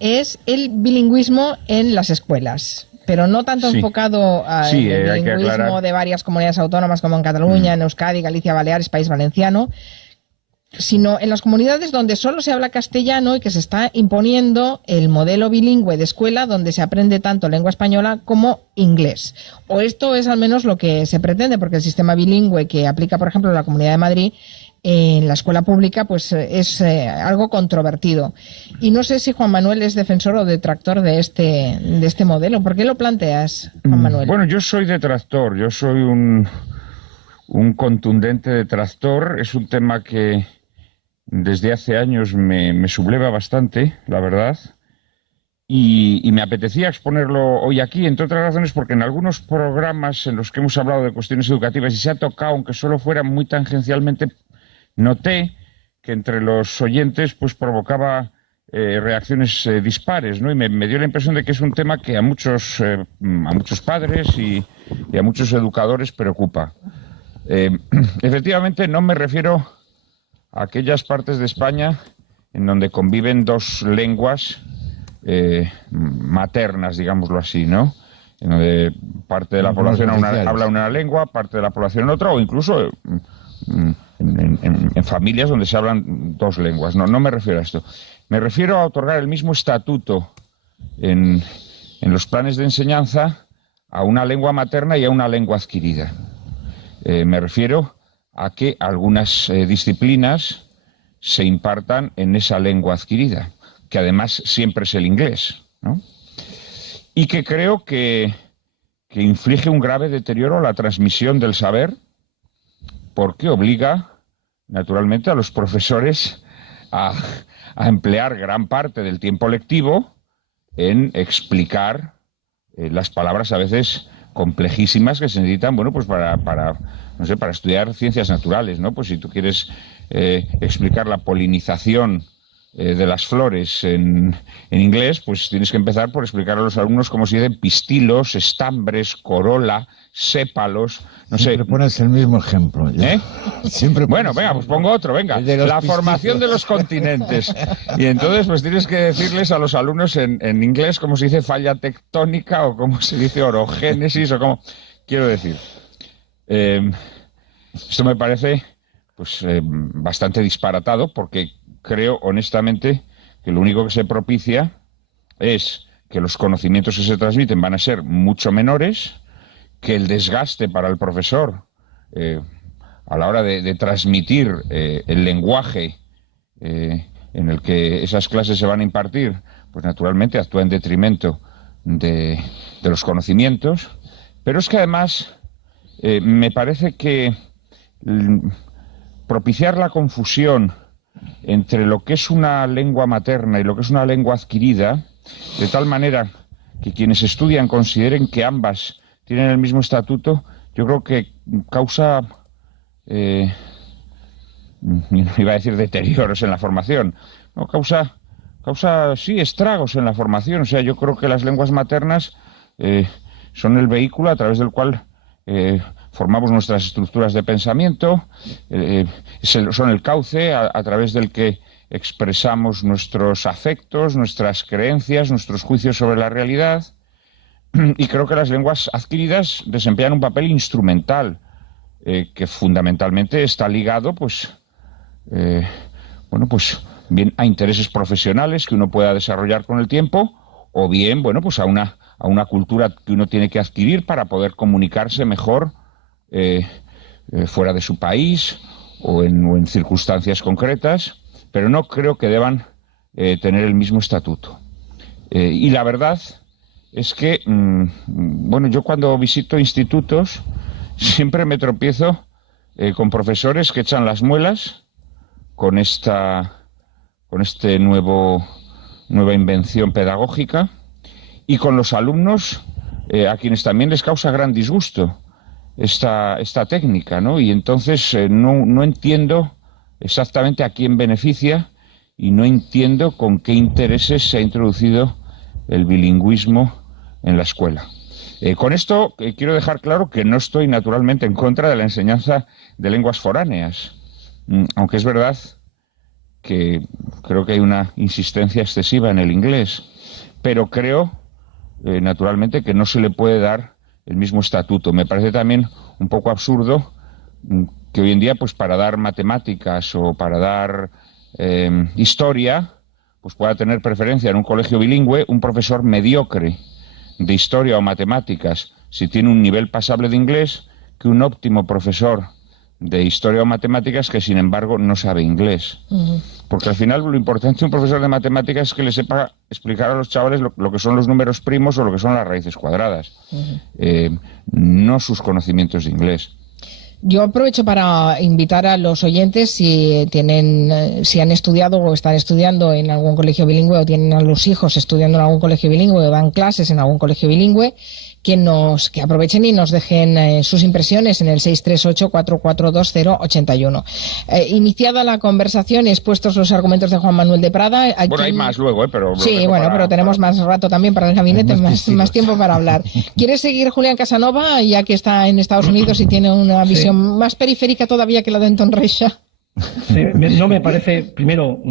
es el bilingüismo en las escuelas, pero no tanto Sí, enfocado al sí, hay que bilingüismo aclarar. de varias comunidades autónomas como en Mm. Cataluña, en Euskadi, Galicia, Baleares, País Valenciano, sino en las comunidades donde solo se habla castellano y que se está imponiendo el modelo bilingüe de escuela donde se aprende tanto lengua española como inglés. O esto es al menos lo que se pretende, porque el sistema bilingüe que aplica, por ejemplo, la Comunidad de Madrid en la escuela pública, pues es algo controvertido. Y no sé si Juan Manuel es defensor o detractor de este modelo. ¿Por qué lo planteas, Juan Manuel? Bueno, yo soy detractor, yo soy un contundente detractor. Es un tema que desde hace años me subleva bastante, la verdad, y me apetecía exponerlo hoy aquí, entre otras razones porque en algunos programas en los que hemos hablado de cuestiones educativas y se ha tocado, aunque solo fuera muy tangencialmente, noté que entre los oyentes pues provocaba reacciones dispares, ¿no? Y me dio la impresión de que es un tema que a muchos padres y a muchos educadores preocupa. Eh, Efectivamente, no me refiero a aquellas partes de España en donde conviven dos lenguas maternas, digámoslo así, ¿no? En donde parte de la Lenguas población habla oficiales. una lengua, parte de la población otra, o incluso en familias donde se hablan dos lenguas. No, no me refiero a esto. Me refiero a otorgar el mismo estatuto en, en los planes de enseñanza a una lengua materna y a una lengua adquirida. Me refiero a que algunas disciplinas se impartan en esa lengua adquirida, que además siempre es el inglés, ¿no? Y que creo que inflige un grave deterioro a la transmisión del saber, porque obliga, naturalmente, a los profesores a, a emplear gran parte del tiempo lectivo en explicar las palabras a veces complejísimas que se necesitan, bueno, pues no sé, para estudiar ciencias naturales, ¿no? Pues si tú quieres explicar la polinización de las flores en inglés, pues tienes que empezar por explicar a los alumnos cómo se dicen pistilos, estambres, corola, sépalos, no sé. Siempre pones el mismo ejemplo. ¿Eh? Siempre Bueno, pones el venga, pues mismo. pongo otro, venga. El de los La formación de pistizos. los continentes. Y entonces, pues tienes que decirles a los alumnos en inglés cómo se dice falla tectónica o cómo se dice orogénesis o cómo. Quiero decir, eh, esto me parece pues bastante disparatado porque creo honestamente que lo único que se propicia es que los conocimientos que se transmiten van a ser mucho menores, que el desgaste para el profesor eh, a la hora de transmitir el lenguaje en el que esas clases se van a impartir, pues naturalmente actúa en detrimento de los conocimientos, pero es que además me parece que propiciar la confusión entre lo que es una lengua materna y lo que es una lengua adquirida, de tal manera que quienes estudian consideren que ambas tienen el mismo estatuto, yo creo que causa, iba a decir deterioros en la formación, no, sí, estragos en la formación. O sea, yo creo que las lenguas maternas son el vehículo a través del cual formamos nuestras estructuras de pensamiento, son el cauce a través del que expresamos nuestros afectos, nuestras creencias, nuestros juicios sobre la realidad. Y creo que las lenguas adquiridas desempeñan un papel instrumental que fundamentalmente está ligado, pues, bueno, pues bien a intereses profesionales que uno pueda desarrollar con el tiempo, o bien, bueno, pues a una cultura que uno tiene que adquirir para poder comunicarse mejor fuera de su país o en circunstancias concretas, pero no creo que deban tener el mismo estatuto. Y la verdad es que, bueno, yo cuando visito institutos siempre me tropiezo con profesores que echan las muelas con nueva invención pedagógica y con los alumnos a quienes también les causa gran disgusto esta técnica, ¿no? Y entonces no entiendo exactamente a quién beneficia y no entiendo con qué intereses se ha introducido el bilingüismo en la escuela. Con esto quiero dejar claro que no estoy naturalmente en contra de la enseñanza de lenguas foráneas, aunque es verdad que creo que hay una insistencia excesiva en el inglés, pero creo, naturalmente, que no se le puede dar el mismo estatuto. Me parece también un poco absurdo que hoy en día, pues para dar matemáticas o para dar historia, pues pueda tener preferencia en un colegio bilingüe un profesor mediocre de historia o matemáticas, si tiene un nivel pasable de inglés, que un óptimo profesor de historia o matemáticas que, sin embargo, no sabe inglés. Porque al final lo importante de un profesor de matemáticas es que le sepa explicar a los chavales lo que son los números primos o lo que son las raíces cuadradas, no sus conocimientos de inglés. Yo aprovecho para invitar a los oyentes, si han estudiado o están estudiando en algún colegio bilingüe, o tienen a los hijos estudiando en algún colegio bilingüe o dan clases en algún colegio bilingüe, que aprovechen y nos dejen sus impresiones en el 638-442-081. Iniciada la conversación y expuestos los argumentos de Juan Manuel de Prada... Bueno, hay más luego, pero... Sí, bueno, pero tenemos más rato también para el gabinete, más tiempo para hablar. ¿Quieres seguir Julián Casanova, ya que está en Estados Unidos y tiene una visión más periférica todavía que la de Anton Reixa? Sí, no me parece, primero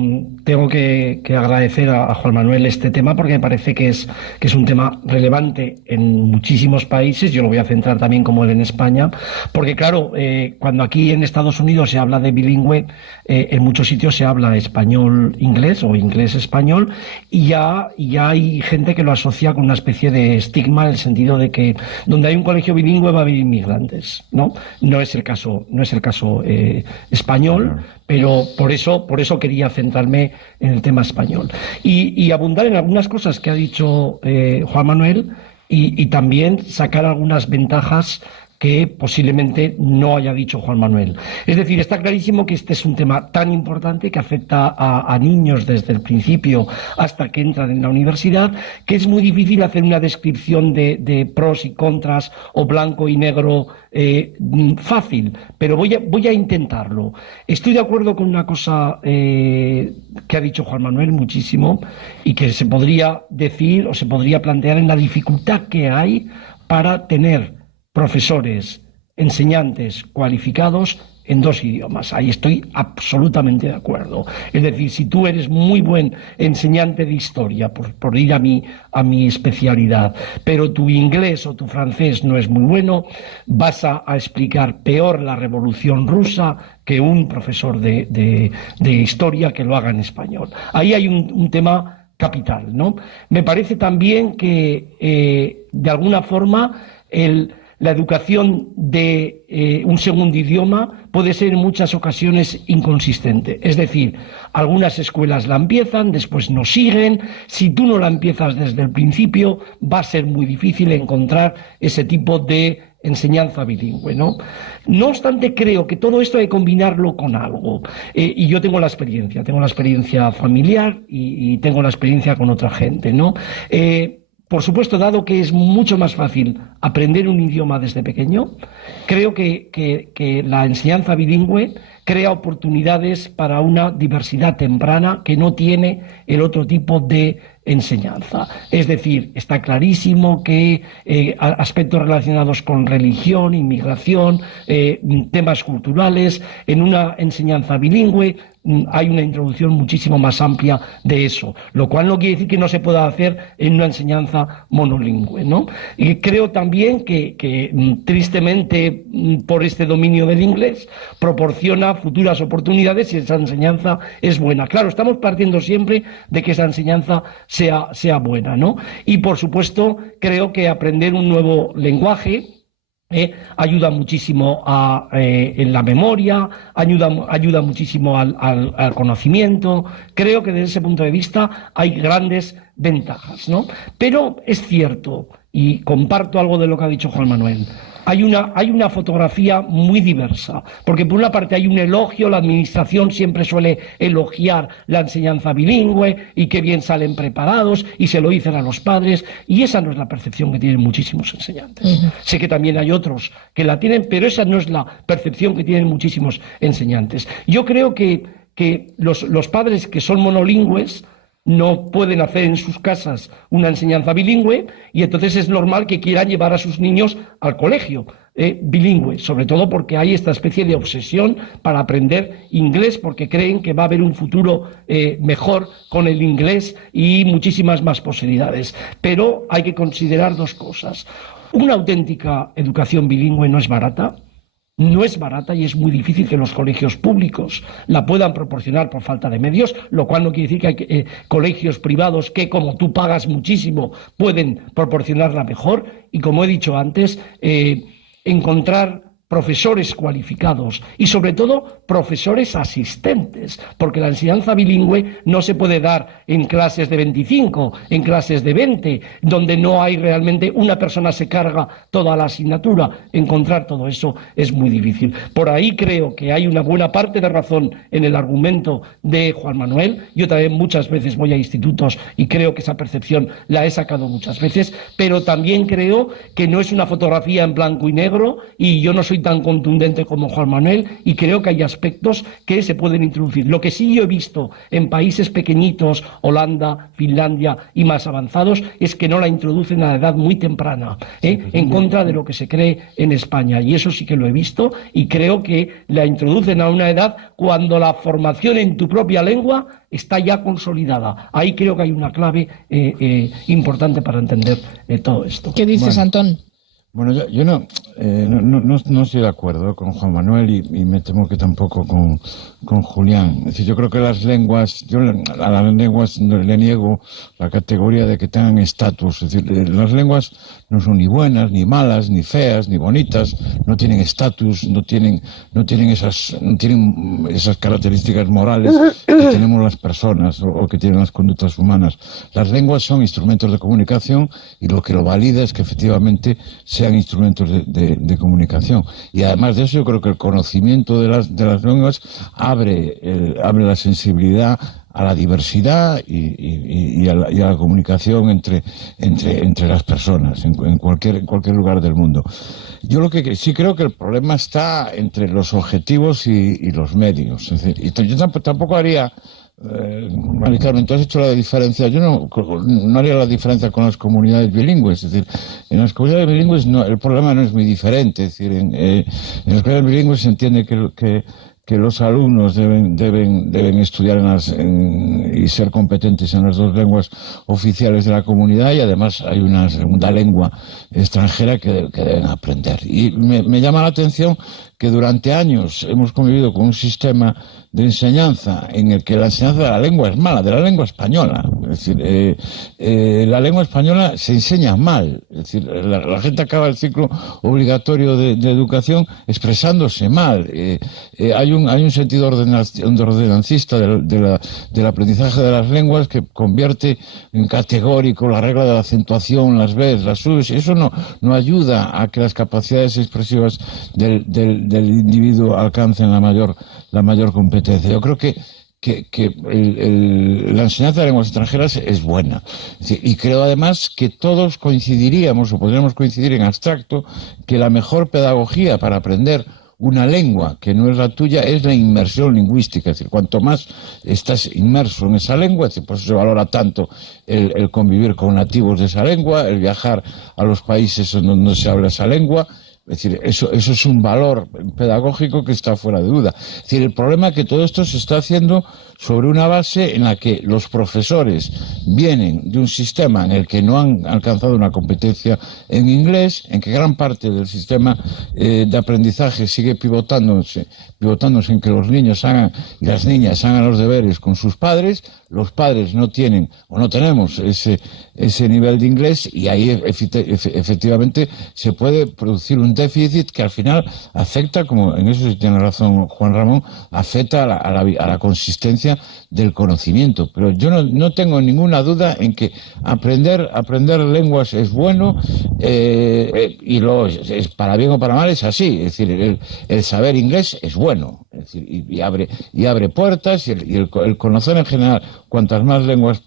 tengo que agradecer a Juan Manuel este tema, porque me parece que es un tema relevante en muchísimos países. Yo lo voy a centrar también como él en España, porque claro, cuando aquí en Estados Unidos se habla de bilingüe, en muchos sitios se habla español-inglés o inglés-español, y ya hay gente que lo asocia con una especie de estigma, en el sentido de que donde hay un colegio bilingüe va a haber inmigrantes, ¿no? No es el caso español. Pero por eso quería centrarme en el tema español y abundar en algunas cosas que ha dicho Juan Manuel, y también sacar algunas ventajas que posiblemente no haya dicho Juan Manuel. Es decir, está clarísimo que este es un tema tan importante que afecta a niños desde el principio hasta que entran en la universidad, que es muy difícil hacer una descripción de pros y contras o blanco y negro fácil, pero voy a intentarlo. Estoy de acuerdo con una cosa que ha dicho Juan Manuel muchísimo, y que se podría decir o se podría plantear en la dificultad que hay para tener profesores, enseñantes cualificados en dos idiomas. Ahí estoy absolutamente de acuerdo. Es decir, si tú eres muy buen enseñante de historia, por ir a mi especialidad, pero tu inglés o tu francés no es muy bueno, vas a explicar peor la Revolución Rusa que un profesor de historia que lo haga en español. Ahí hay un tema capital, ¿no? Me parece también que, de alguna forma, la educación de un segundo idioma puede ser en muchas ocasiones inconsistente. Es decir, algunas escuelas la empiezan, después no siguen. Si tú no la empiezas desde el principio, va a ser muy difícil encontrar ese tipo de enseñanza bilingüe, ¿no? No obstante, creo que todo esto hay que combinarlo con algo. Y yo tengo la experiencia familiar y tengo la experiencia con otra gente, ¿no? Por supuesto, dado que es mucho más fácil aprender un idioma desde pequeño, creo que la enseñanza bilingüe crea oportunidades para una diversidad temprana que no tiene el otro tipo de enseñanza. Es decir, está clarísimo que aspectos relacionados con religión, inmigración, temas culturales, en una enseñanza bilingüe hay una introducción muchísimo más amplia de eso, lo cual no quiere decir que no se pueda hacer en una enseñanza monolingüe, ¿no? Y creo también que tristemente, por este dominio del inglés, proporciona futuras oportunidades si esa enseñanza es buena. Claro, estamos partiendo siempre de que esa enseñanza sea buena, ¿no? Y por supuesto, creo que aprender un nuevo lenguaje ayuda muchísimo en la memoria, ayuda muchísimo al conocimiento. Creo que desde ese punto de vista hay grandes ventajas, ¿no? Pero es cierto, y comparto algo de lo que ha dicho Juan Manuel, hay una fotografía muy diversa, porque por una parte hay un elogio, la administración siempre suele elogiar la enseñanza bilingüe y qué bien salen preparados y se lo dicen a los padres, y esa no es la percepción que tienen muchísimos enseñantes. Sé que también hay otros que la tienen, pero esa no es la percepción que tienen muchísimos enseñantes. Yo creo que los padres que son monolingües no pueden hacer en sus casas una enseñanza bilingüe, y entonces es normal que quieran llevar a sus niños al colegio bilingüe, sobre todo porque hay esta especie de obsesión para aprender inglés, porque creen que va a haber un futuro mejor con el inglés y muchísimas más posibilidades. Pero hay que considerar dos cosas. Una auténtica educación bilingüe no es barata. No es barata y es muy difícil que los colegios públicos la puedan proporcionar por falta de medios, lo cual no quiere decir que hay colegios privados que, como tú pagas muchísimo, pueden proporcionarla mejor. Y como he dicho antes, encontrar profesores cualificados y sobre todo profesores asistentes, porque la enseñanza bilingüe no se puede dar en clases de 25, en clases de 20, donde no hay realmente una persona se carga toda la asignatura. Encontrar todo eso es muy difícil. Por ahí creo que hay una buena parte de razón en el argumento de Juan Manuel. Yo también muchas veces voy a institutos y creo que esa percepción la he sacado muchas veces, pero también creo que no es una fotografía en blanco y negro y yo no soy tan contundente como Juan Manuel y creo que hay aspectos que se pueden introducir. Lo que sí yo he visto en países pequeñitos, Holanda, Finlandia y más avanzados, es que no la introducen a la edad muy temprana, en contra de lo que se cree en España. Y eso sí que lo he visto y creo que la introducen a una edad cuando la formación en tu propia lengua está ya consolidada. Ahí creo que hay una clave importante para entender todo esto. ¿Qué dices, Antón? Bueno, yo no estoy de acuerdo con Juan Manuel y me temo que tampoco con Julián. Es decir, yo creo que las lenguas, yo a las lenguas le niego la categoría de que tengan estatus. Es decir, las lenguas no son ni buenas, ni malas, ni feas, ni bonitas, no tienen estatus, no tienen esas características morales que tenemos las personas o que tienen las conductas humanas. Las lenguas son instrumentos de comunicación y lo que lo valida es que efectivamente sean instrumentos de comunicación. Y además de eso, yo creo que el conocimiento de las lenguas abre la sensibilidad a la diversidad y a la comunicación entre las personas en cualquier lugar del mundo. Yo lo que sí creo que el problema está entre los objetivos y los medios. Es decir, yo tampoco haría Carmen, tú has hecho la diferencia. Yo no haría la diferencia con las comunidades bilingües. Es decir, en las comunidades bilingües el problema no es muy diferente. Es decir, en las comunidades bilingües se entiende que los alumnos deben estudiar y ser competentes en las dos lenguas oficiales de la comunidad, y además hay una segunda lengua extranjera que deben aprender. Y me llama la atención que durante años hemos convivido con un sistema de enseñanza en el que la enseñanza de la lengua es mala, de la lengua española. Es decir, la lengua española se enseña mal. Es decir, la gente acaba el ciclo obligatorio de educación expresándose mal. Hay un sentido ordenancista del aprendizaje de las lenguas que convierte en categórico la regla de la acentuación, las Bs, las Us. Eso no ayuda a que las capacidades expresivas del individuo alcancen la mayor competencia. Yo creo que la enseñanza de lenguas extranjeras es buena. Y creo además que todos coincidiríamos, o podríamos coincidir en abstracto, que la mejor pedagogía para aprender una lengua que no es la tuya es la inmersión lingüística. Es decir, cuanto más estás inmerso en esa lengua, por eso se valora tanto el convivir con nativos de esa lengua, el viajar a los países donde se habla esa lengua. Es decir, eso es un valor pedagógico que está fuera de duda. Es decir, el problema es que todo esto se está haciendo sobre una base en la que los profesores vienen de un sistema en el que no han alcanzado una competencia en inglés, en que gran parte del sistema de aprendizaje sigue pivotándose en que los niños y las niñas hagan los deberes con sus padres. Los padres no tienen o no tenemos ese nivel de inglés, y ahí efectivamente se puede producir un déficit que al final afecta, como en eso sí tiene razón Juan Ramón, afecta a la consistencia del conocimiento. Pero yo no tengo ninguna duda en que aprender lenguas es bueno, y es para bien o para mal, es así. Es decir, el saber inglés es bueno, es decir, y abre puertas, y el conocer en general cuantas más lenguas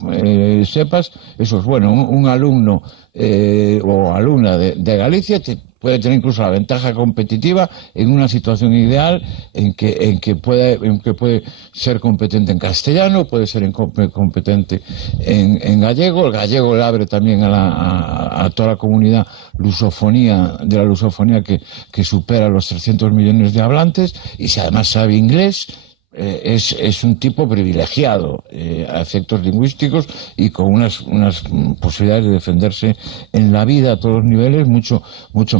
sepas, eso es bueno. Un alumno o alumna de Galicia puede tener incluso la ventaja competitiva en una situación ideal en que puede ser competente en castellano, puede ser competente en gallego. El gallego le abre también a toda la comunidad de la lusofonía que supera los 300 millones de hablantes, y si además sabe inglés, es un tipo privilegiado a efectos lingüísticos y con unas posibilidades de defenderse en la vida a todos los niveles mucho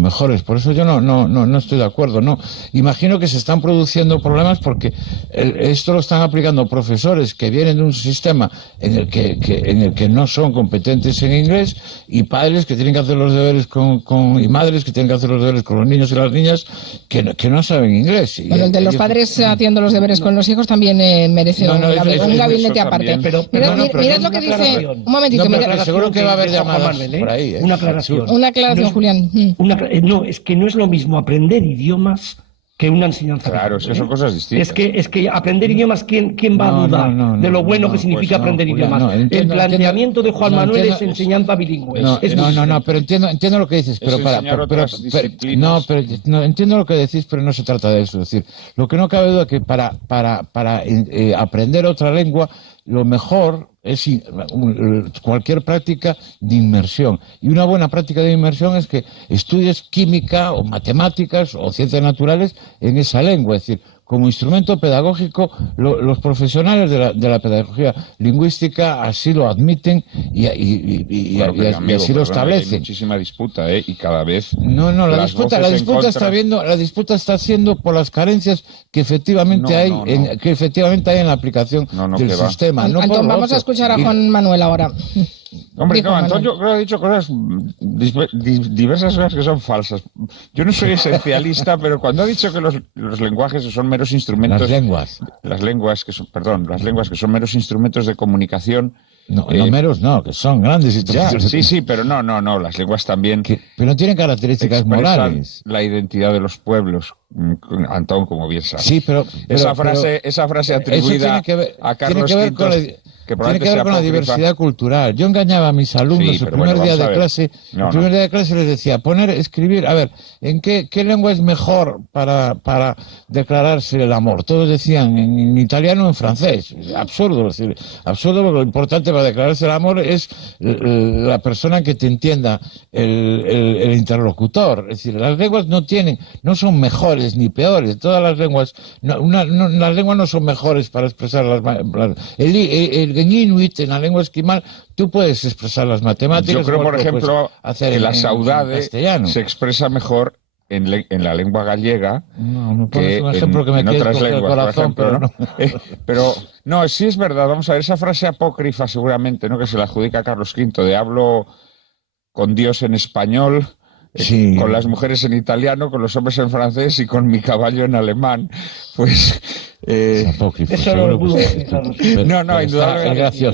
mejores. Por eso yo no estoy de acuerdo. No imagino que se están produciendo problemas porque esto lo están aplicando profesores que vienen de un sistema en el que no son competentes en inglés, y padres que tienen que hacer los deberes y madres que tienen que hacer los deberes con los niños y las niñas que no saben inglés. Bueno, el de los padres haciendo los deberes con los hijos también merece un gabinete aparte. Mirad lo que dice. Un momentito, seguro que va a haber llamadas por ahí. Una aclaración. Una aclaración, Julián. No, es que no es lo mismo aprender idiomas que una enseñanza. Claro, es que son cosas distintas. Es que aprender idiomas, ¿quién va a dudar de lo bueno que significa aprender idiomas? El planteamiento de Juan Manuel es enseñanza bilingüe. Pero entiendo lo que dices, pero entiendo lo que decís, pero no se trata de eso. Es decir, lo que no cabe duda es que para aprender otra lengua, lo mejor es cualquier práctica de inmersión. Y una buena práctica de inmersión es que estudies química o matemáticas o ciencias naturales en esa lengua. Es decir, como instrumento pedagógico, los profesionales de la pedagogía lingüística así lo admiten y así lo establecen. Hay muchísima disputa, y cada vez... La disputa está siendo por las carencias que efectivamente hay en la aplicación del sistema. Antón, vamos a escuchar a Juan Manuel ahora. Hombre, no, Antonio creo que ha dicho cosas, diversas cosas que son falsas. Yo no soy esencialista, pero cuando ha dicho que los lenguajes son meros instrumentos... Las lenguas que son meros instrumentos de comunicación... que son grandes instrumentos. Sí, pero no, las lenguas también... Pero no tienen características morales. La identidad de los pueblos, Antón, como bien sabes. Sí, pero esa frase atribuida a Carlos V... Tiene que ver con la diversidad cultural. Yo engañaba a mis alumnos el primer día de clase. El primer día de clase les decía, escribir, a ver, ¿en qué lengua es mejor para declararse el amor? Todos decían en italiano o en francés. Absurdo, es decir, absurdo, porque lo importante para declararse el amor es la persona que te entienda el interlocutor. Es decir, las lenguas no son mejores ni peores. Todas las lenguas, las lenguas no son mejores para expresar en inuit, en la lengua esquimal, tú puedes expresar las matemáticas. Yo creo, por ejemplo, que la saudade se expresa mejor en la lengua gallega que en otras lenguas, por ejemplo, ¿no? Pero sí es verdad. Vamos a ver, esa frase apócrifa seguramente, ¿no?, que se la adjudica a Carlos V, de hablo con Dios en español, con las mujeres en italiano, con los hombres en francés y con mi caballo en alemán. Pues eso no lo pudo decir.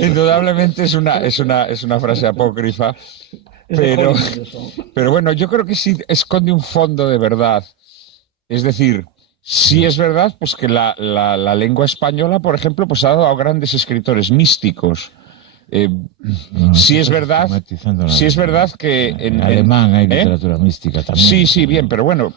Indudablemente es una frase apócrifa, pero bueno, yo creo que sí esconde un fondo de verdad. Es decir, sí es verdad pues que la lengua española, por ejemplo, pues ha dado a grandes escritores místicos. Sí es verdad que en alemán hay literatura mística también. Sí, bien, pero bueno,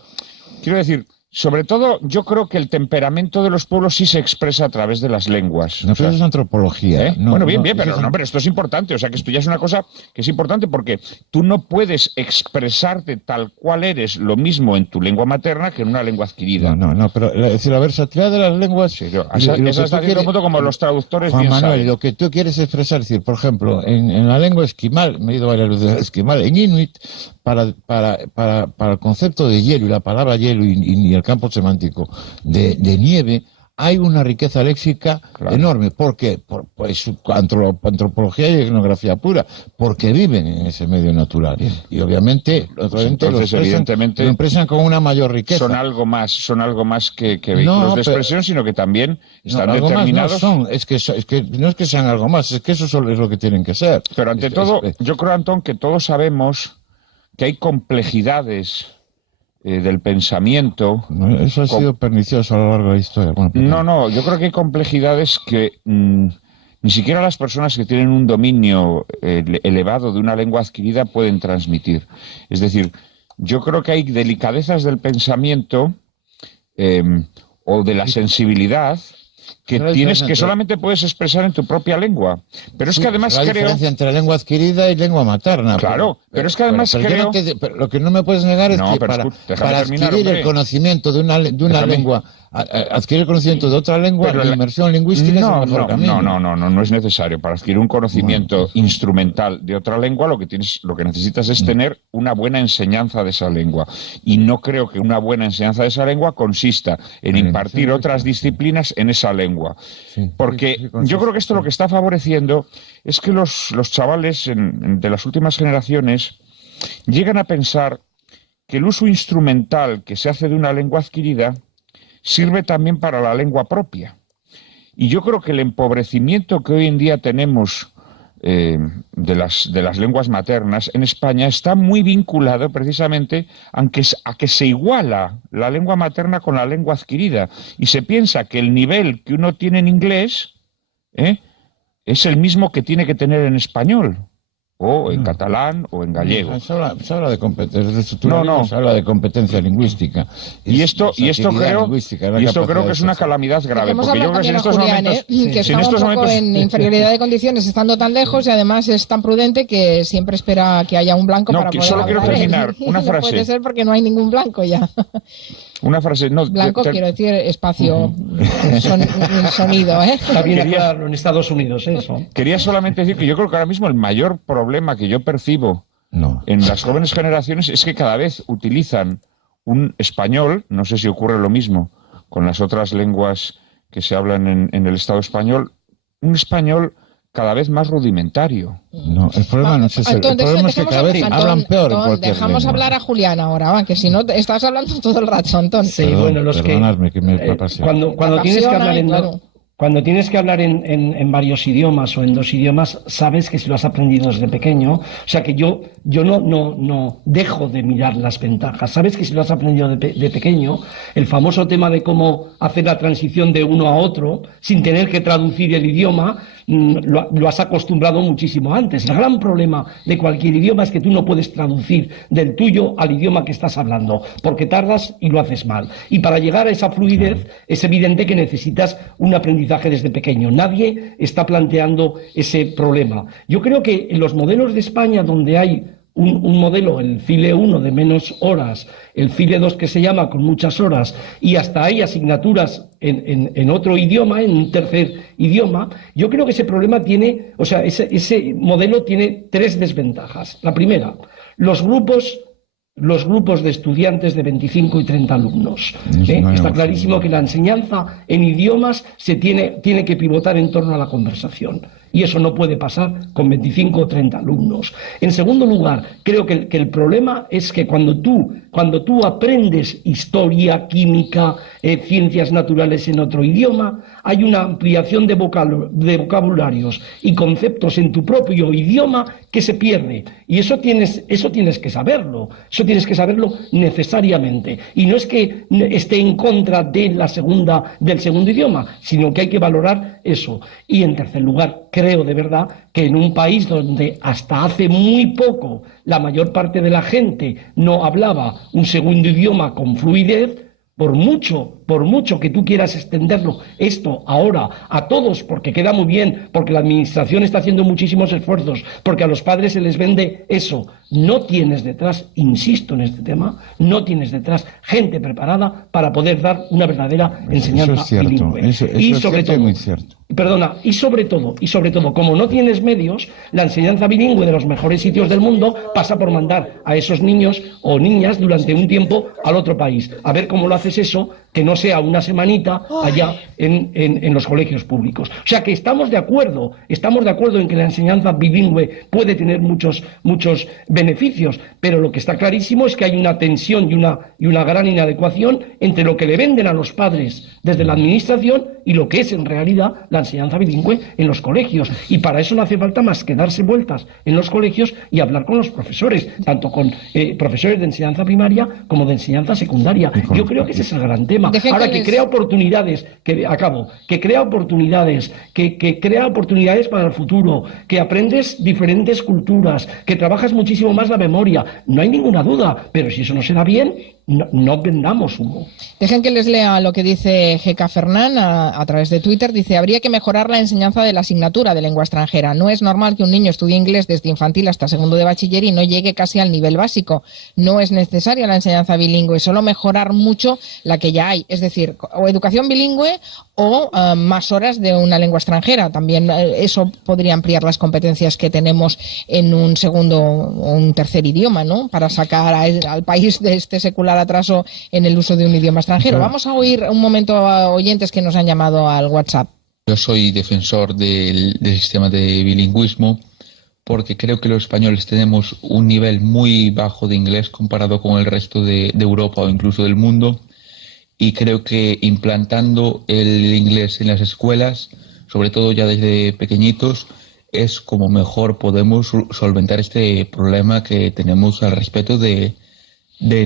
quiero decir, sobre todo, yo creo que el temperamento de los pueblos sí se expresa a través de las lenguas. No, pero eso es antropología. Pero esto es importante. O sea, que esto ya es una cosa que es importante porque tú no puedes expresarte tal cual eres lo mismo en tu lengua materna que en una lengua adquirida. Pero es decir, la versatilidad de las lenguas... Esa está haciendo punto como los traductores Juan bien Manuel, saben. Lo que tú quieres expresar, es decir, por ejemplo, en la lengua esquimal, me he ido varias veces a esquimal, en inuit, para el concepto de hielo y la palabra hielo y el campo semántico de nieve, hay una riqueza léxica enorme. ¿Por qué? Pues antropología y etnografía pura, porque viven en ese medio natural. Y obviamente, evidentemente lo expresan con una mayor riqueza. Son algo más que vehículos de expresión, sino que también están determinados. No es que no es que sean algo más, es que eso es lo que tienen que ser. Pero ante todo, yo creo, Antón, que todos sabemos que hay complejidades del pensamiento. Eso ha sido pernicioso a lo largo de la historia. Yo creo que hay complejidades que ni siquiera las personas que tienen un dominio elevado de una lengua adquirida pueden transmitir. Es decir, yo creo que hay delicadezas del pensamiento o de la sensibilidad que tienes que solamente puedes expresar en tu propia lengua. Pero es que además hay diferencia entre lengua adquirida y lengua materna. Claro, pero es que además creo... pero lo que no me puedes negar es que para adquirir el conocimiento de una lengua, adquirir el conocimiento de otra lengua, la inmersión lingüística es el mejor camino. No es necesario. Para adquirir un conocimiento instrumental de otra lengua, lo que necesitas es tener una buena enseñanza de esa lengua. Y no creo que una buena enseñanza de esa lengua consista en impartir otras disciplinas en esa lengua. Porque yo creo que esto lo que está favoreciendo es que los chavales de las últimas generaciones llegan a pensar que el uso instrumental que se hace de una lengua adquirida sirve también para la lengua propia. Y yo creo que el empobrecimiento que hoy en día tenemos de las lenguas maternas en España está muy vinculado precisamente a que se iguala la lengua materna con la lengua adquirida. Y se piensa que el nivel que uno tiene en inglés es el mismo que tiene que tener en español, o en catalán, o en gallego. Se habla de competencia, se habla de competencia lingüística. Y esto creo que es una calamidad grave. Porque yo creo que en estos momentos... que está un poco en inferioridad de condiciones, estando tan lejos, y además es tan prudente que siempre espera que haya un blanco para poder solo quiero terminar una frase. No puede ser porque no hay ningún blanco ya. Una frase... Blanco, quiero decir, espacio, sonido, Está bien aclararlo en Estados Unidos, eso. Quería solamente decir que yo creo que ahora mismo el mayor problema que yo percibo en las jóvenes generaciones es que cada vez utilizan un español, no sé si ocurre lo mismo con las otras lenguas que se hablan en el Estado español, un español cada vez más rudimentario. No, el problema no es ese. El problema es que cada vez hablan peor en cualquier dejamos lengua. Hablar a Julián ahora, que si no estás hablando todo el rato, Antón. Sí, perdonadme, que me apasiona. Cuando tienes que hablar Cuando tienes que hablar en varios idiomas o en dos idiomas, sabes que si lo has aprendido desde pequeño, o sea que yo no dejo de mirar las ventajas. Sabes que si lo has aprendido de pequeño, el famoso tema de cómo hacer la transición de uno a otro sin tener que traducir el idioma, lo has acostumbrado muchísimo antes. El gran problema de cualquier idioma es que tú no puedes traducir del tuyo al idioma que estás hablando, porque tardas y lo haces mal. Y para llegar a esa fluidez es evidente que necesitas un aprendizaje desde pequeño. Nadie está planteando ese problema. Yo creo que en los modelos de España donde hay un modelo, el FILE 1 de menos horas, el FILE 2 que se llama con muchas horas, y hasta hay asignaturas en otro idioma, en un tercer idioma, yo creo que ese problema tiene, o sea, ese modelo tiene tres desventajas. La primera, los grupos de estudiantes de 25 y 30 alumnos. Está clarísimo que la enseñanza en idiomas tiene que pivotar en torno a la conversación. Y eso no puede pasar con 25 o 30 alumnos. En segundo lugar, creo que el problema es que cuando tú aprendes historia, química, ciencias naturales en otro idioma, hay una ampliación de vocabularios y conceptos en tu propio idioma que se pierde. Y eso tienes que saberlo. Eso tienes que saberlo necesariamente. Y no es que esté en contra del segundo idioma, sino que hay que valorar eso. Y en tercer lugar, creo de verdad que en un país donde hasta hace muy poco la mayor parte de la gente no hablaba un segundo idioma con fluidez, por mucho que tú quieras extenderlo esto ahora a todos, porque queda muy bien, porque la administración está haciendo muchísimos esfuerzos, porque a los padres se les vende eso, no tienes detrás, insisto en este tema, no tienes detrás gente preparada para poder dar una verdadera enseñanza bilingüe. Eso es cierto y muy cierto. Perdona, y sobre todo, como no tienes medios, la enseñanza bilingüe de los mejores sitios del mundo pasa por mandar a esos niños o niñas durante un tiempo al otro país. A ver cómo lo haces eso, que no sea una semanita allá en los colegios públicos. O sea que estamos de acuerdo en que la enseñanza bilingüe puede tener muchos beneficios, pero lo que está clarísimo es que hay una tensión y una gran inadecuación entre lo que le venden a los padres desde la administración y lo que es en realidad la la enseñanza bilingüe en los colegios. Y para eso no hace falta más que darse vueltas en los colegios y hablar con los profesores, tanto con profesores de enseñanza primaria como de enseñanza secundaria. Yo creo que ese es el gran tema. Ahora, que crea oportunidades, que crea oportunidades, que crea oportunidades para el futuro, que aprendes diferentes culturas, que trabajas muchísimo más la memoria. No hay ninguna duda, pero si eso no se da bien, no vendamos humo. Dejen que les lea lo que dice GK Fernán a través de Twitter. Dice: habría que mejorar la enseñanza de la asignatura de lengua extranjera. No es normal que un niño estudie inglés desde infantil hasta segundo de bachiller y no llegue casi al nivel básico. No es necesaria la enseñanza bilingüe, solo mejorar mucho la que ya hay. Es decir, o educación bilingüe o más horas de una lengua extranjera. También eso podría ampliar las competencias que tenemos en un segundo o un tercer idioma, ¿no? Para sacar al país de este secular atraso en el uso de un idioma extranjero. Vamos a oír un momento a oyentes que nos han llamado al WhatsApp. Yo soy defensor del sistema de bilingüismo porque creo que los españoles tenemos un nivel muy bajo de inglés comparado con el resto de Europa o incluso del mundo, y creo que implantando el inglés en las escuelas, sobre todo ya desde pequeñitos, es como mejor podemos solventar este problema que tenemos al respecto de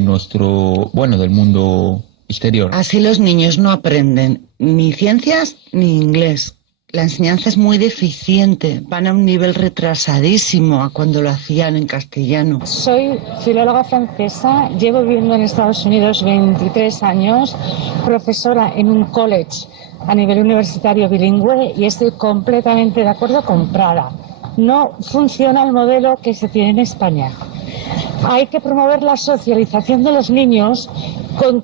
nuestro, del mundo exterior. Así los niños no aprenden ni ciencias ni inglés. La enseñanza es muy deficiente, van a un nivel retrasadísimo a cuando lo hacían en castellano. Soy filóloga francesa, llevo viviendo en Estados Unidos 23 años, profesora en un college a nivel universitario bilingüe, y estoy completamente de acuerdo con Prada. No funciona el modelo que se tiene en España. Hay que promover la socialización de los niños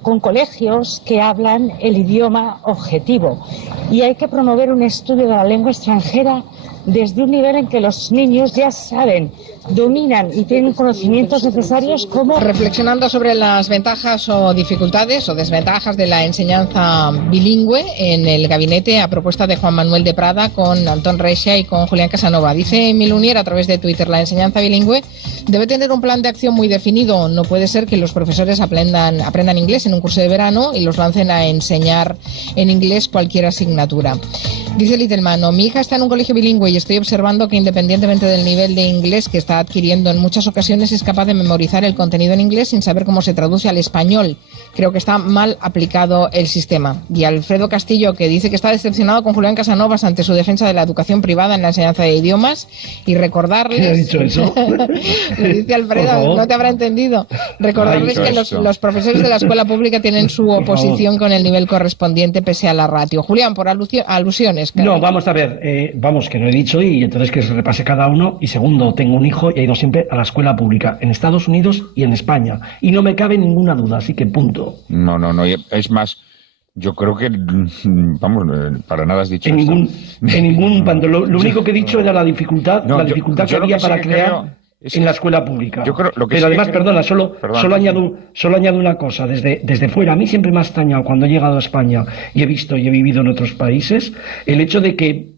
con colegios que hablan el idioma objetivo, y hay que promover un estudio de la lengua extranjera desde un nivel en que los niños ya saben, dominan y tienen conocimientos necesarios como... Reflexionando sobre las ventajas o dificultades o desventajas de la enseñanza bilingüe en el gabinete a propuesta de Juan Manuel de Prada con Antón Reixa y con Julián Casanova. Dice Milunier a través de Twitter: la enseñanza bilingüe debe tener un plan de acción muy definido. No puede ser que los profesores aprendan inglés en un curso de verano y los lancen a enseñar en inglés cualquier asignatura. Dice Littelmano: mi hija está en un colegio bilingüe y estoy observando que, independientemente del nivel de inglés que está adquiriendo, en muchas ocasiones es capaz de memorizar el contenido en inglés sin saber cómo se traduce al español. Creo que está mal aplicado el sistema. Y Alfredo Castillo, que dice que está decepcionado con Julián Casanovas ante su defensa de la educación privada en la enseñanza de idiomas, y recordarles... ¿Quién ha dicho eso? Le dice Alfredo, no te habrá entendido. Recordarles que los profesores de la escuela pública tienen su oposición con el nivel correspondiente pese a la ratio. Julián, por alusiones. Claro. No, vamos a ver, que no he dicho, y entonces que se repase cada uno. Y segundo, tengo un hijo y he ido siempre a la escuela pública en Estados Unidos y en España, y no me cabe ninguna duda, así que punto. No, es más, yo creo que, para nada has dicho en ningún bando. Lo único que he dicho era la dificultad que había para crear en la escuela pública. Pero además, perdona, solo añado una cosa, desde fuera. A mí siempre me ha extrañado, cuando he llegado a España y he visto y he vivido en otros países, el hecho de que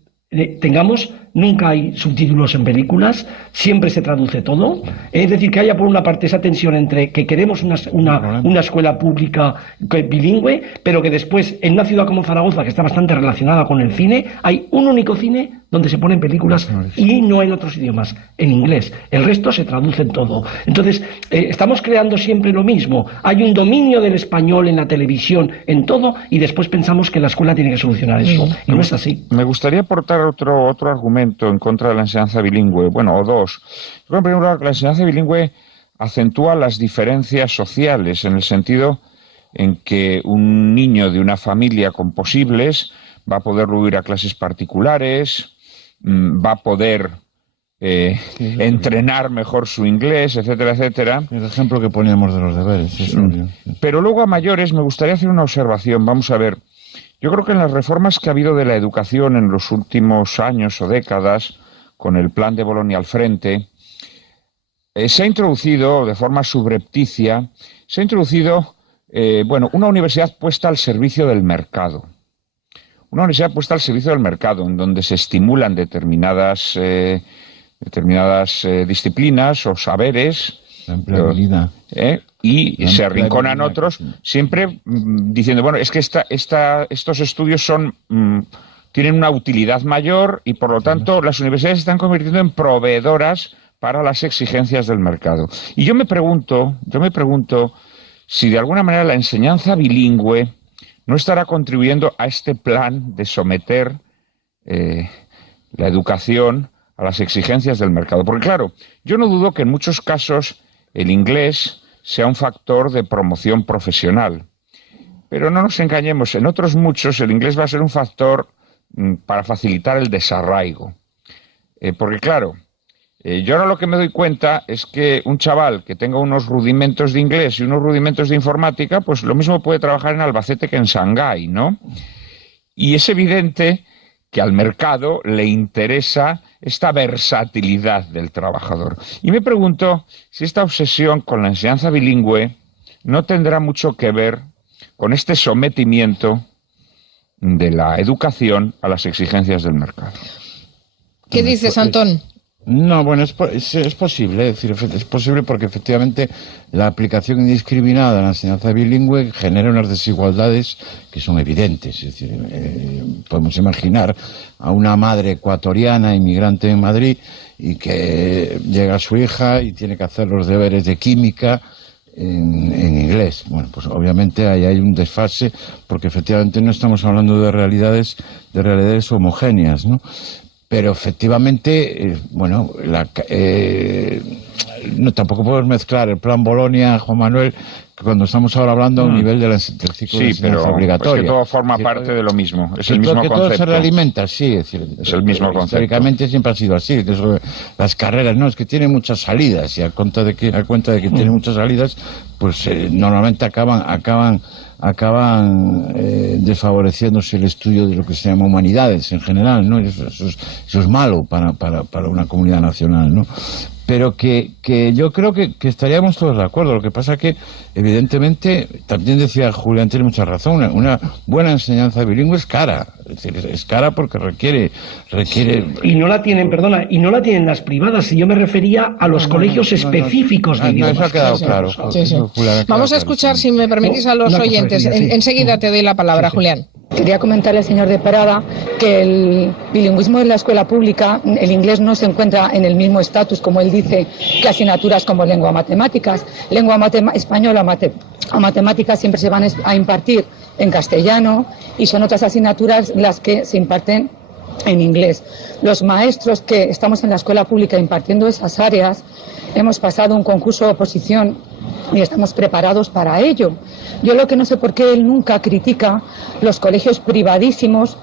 nunca hay subtítulos en películas, siempre se traduce todo. Es decir, que haya por una parte esa tensión entre que queremos una escuela pública bilingüe, pero que después, en una ciudad como Zaragoza, que está bastante relacionada con el cine, hay un único cine donde se ponen películas y no en otros idiomas, en inglés. El resto se traduce en todo. Entonces, estamos creando siempre lo mismo. Hay un dominio del español en la televisión, en todo, y después pensamos que la escuela tiene que solucionar eso. Y no es así. Me gustaría aportar otro argumento en contra de la enseñanza bilingüe, o dos. Yo creo, en primer lugar, que la enseñanza bilingüe acentúa las diferencias sociales, en el sentido en que un niño de una familia con posibles va a poder ir a clases particulares, va a poder entrenar mejor su inglés, etcétera, etcétera. El ejemplo que poníamos de los deberes. Pero luego, a mayores, me gustaría hacer una observación. Vamos a ver. Yo creo que en las reformas que ha habido de la educación en los últimos años o décadas, con el plan de Bolonia al frente, se ha introducido de forma subrepticia, una universidad puesta al servicio del mercado. Una universidad puesta al servicio del mercado, en donde se estimulan determinadas disciplinas o saberes. La empleabilidad. Y se arrinconan otros, siempre diciendo, es que estos estudios son tienen una utilidad mayor y, por lo tanto, las universidades se están convirtiendo en proveedoras para las exigencias del mercado. Y yo me pregunto si de alguna manera la enseñanza bilingüe no estará contribuyendo a este plan de someter la educación a las exigencias del mercado. Porque claro, yo no dudo que en muchos casos el inglés sea un factor de promoción profesional. Pero no nos engañemos, en otros muchos el inglés va a ser un factor para facilitar el desarraigo. Porque claro, yo ahora lo que me doy cuenta es que un chaval que tenga unos rudimentos de inglés y unos rudimentos de informática, pues lo mismo puede trabajar en Albacete que en Shanghái, ¿no? Y es evidente que al mercado le interesa esta versatilidad del trabajador. Y me pregunto si esta obsesión con la enseñanza bilingüe no tendrá mucho que ver con este sometimiento de la educación a las exigencias del mercado. ¿Qué dices, Antón? No, bueno, es posible, es decir, es posible porque efectivamente la aplicación indiscriminada de la enseñanza bilingüe genera unas desigualdades que son evidentes. Es decir, podemos imaginar a una madre ecuatoriana inmigrante en Madrid y que llega a su hija y tiene que hacer los deberes de química en inglés. Bueno, pues obviamente ahí hay un desfase porque efectivamente no estamos hablando de realidades homogéneas, ¿no? Pero efectivamente, no, tampoco podemos mezclar el plan Bolonia, Juan Manuel, que cuando estamos ahora hablando a un nivel del ciclo de enseñanza obligatoria. Sí, pero es que todo forma parte de lo mismo, es el mismo concepto. Que todo se realimenta, sí, es el mismo concepto. Históricamente siempre ha sido así, las carreras, no, es que tiene muchas salidas, y a cuenta de que tiene muchas salidas, pues normalmente acaban desfavoreciéndose el estudio de lo que se llama humanidades en general, ¿no? Eso es malo para una comunidad nacional, ¿no? Pero que yo creo que estaríamos todos de acuerdo. Lo que pasa que, evidentemente, también decía Julián, tiene mucha razón, una buena enseñanza bilingüe es cara. Es decir, es cara porque requiere... Y no la tienen las privadas. Y yo me refería a los colegios específicos de idiomas. Eso ha quedado claro. Sí. Vamos a escuchar, si me permitís, a los oyentes. Enseguida te doy la palabra, Julián. Quería comentarle al señor de Parada que el bilingüismo en la escuela pública, el inglés no se encuentra en el mismo estatus, como él dice, que asignaturas como lengua matemáticas. Lengua española o matemáticas siempre se van a impartir en castellano y son otras asignaturas las que se imparten en inglés. Los maestros que estamos en la escuela pública impartiendo esas áreas hemos pasado un concurso de oposición y estamos preparados para ello. Yo lo que no sé por qué él nunca critica los colegios privadísimos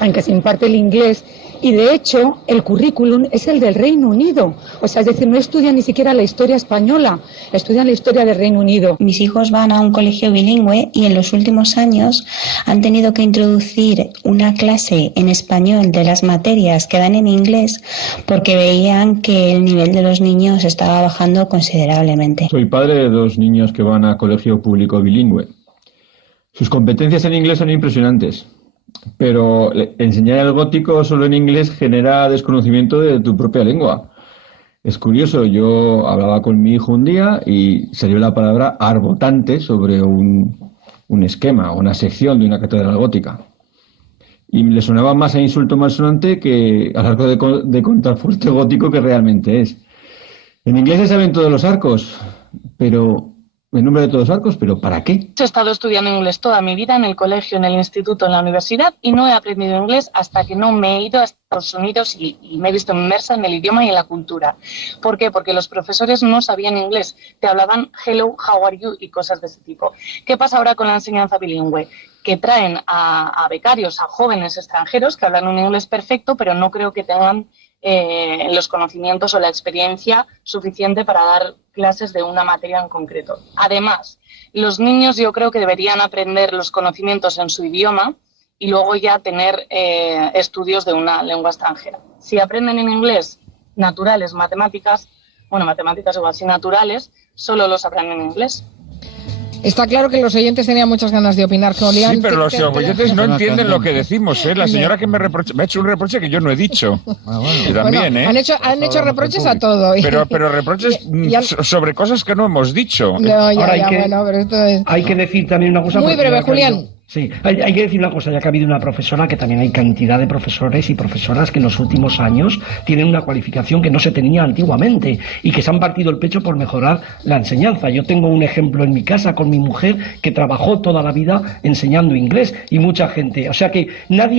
en que se imparte el inglés y de hecho el currículum es el del Reino Unido. O sea, es decir, no estudian ni siquiera la historia española, estudian la historia del Reino Unido. Mis hijos van a un colegio bilingüe y en los últimos años han tenido que introducir una clase en español de las materias que dan en inglés porque veían que el nivel de los niños estaba bajando considerablemente. Soy padre de 2 niños que van a colegio público bilingüe. Sus competencias en inglés son impresionantes. Pero enseñar el gótico solo en inglés genera desconocimiento de tu propia lengua. Es curioso, yo hablaba con mi hijo un día y salió la palabra arbotante sobre un esquema o una sección de una catedral gótica. Y le sonaba más a insulto malsonante que al arco de contrafuerte gótico que realmente es. En inglés se saben todos los arcos, pero... el nombre de todos los arcos, pero ¿para qué? He estado estudiando inglés toda mi vida en el colegio, en el instituto, en la universidad y no he aprendido inglés hasta que no me he ido a Estados Unidos y me he visto inmersa en el idioma y en la cultura. ¿Por qué? Porque los profesores no sabían inglés, te hablaban hello, how are you y cosas de ese tipo. ¿Qué pasa ahora con la enseñanza bilingüe? Que traen a becarios, a jóvenes extranjeros que hablan un inglés perfecto, pero no creo que tengan los conocimientos o la experiencia suficiente para dar clases de una materia en concreto. Además, los niños yo creo que deberían aprender los conocimientos en su idioma y luego ya tener estudios de una lengua extranjera. Si aprenden en inglés naturales, matemáticas o así naturales, solo los aprenden en inglés. Está claro que los oyentes tenían muchas ganas de opinar, Julián. Sí, pero los oyentes no entienden lo que decimos, ¿eh? La señora que me ha hecho un reproche que yo no he dicho. Y también, ¿eh? Han hecho reproches a todo. Pero reproches sobre cosas que no hemos dicho. No, pero esto es... Hay que decir también una cosa... Muy breve, Julián. Sí, hay que decir una cosa, ya que ha habido una profesora, que también hay cantidad de profesores y profesoras que en los últimos años tienen una cualificación que no se tenía antiguamente y que se han partido el pecho por mejorar la enseñanza. Yo tengo un ejemplo en mi casa con mi mujer que trabajó toda la vida enseñando inglés y mucha gente. O sea que nadie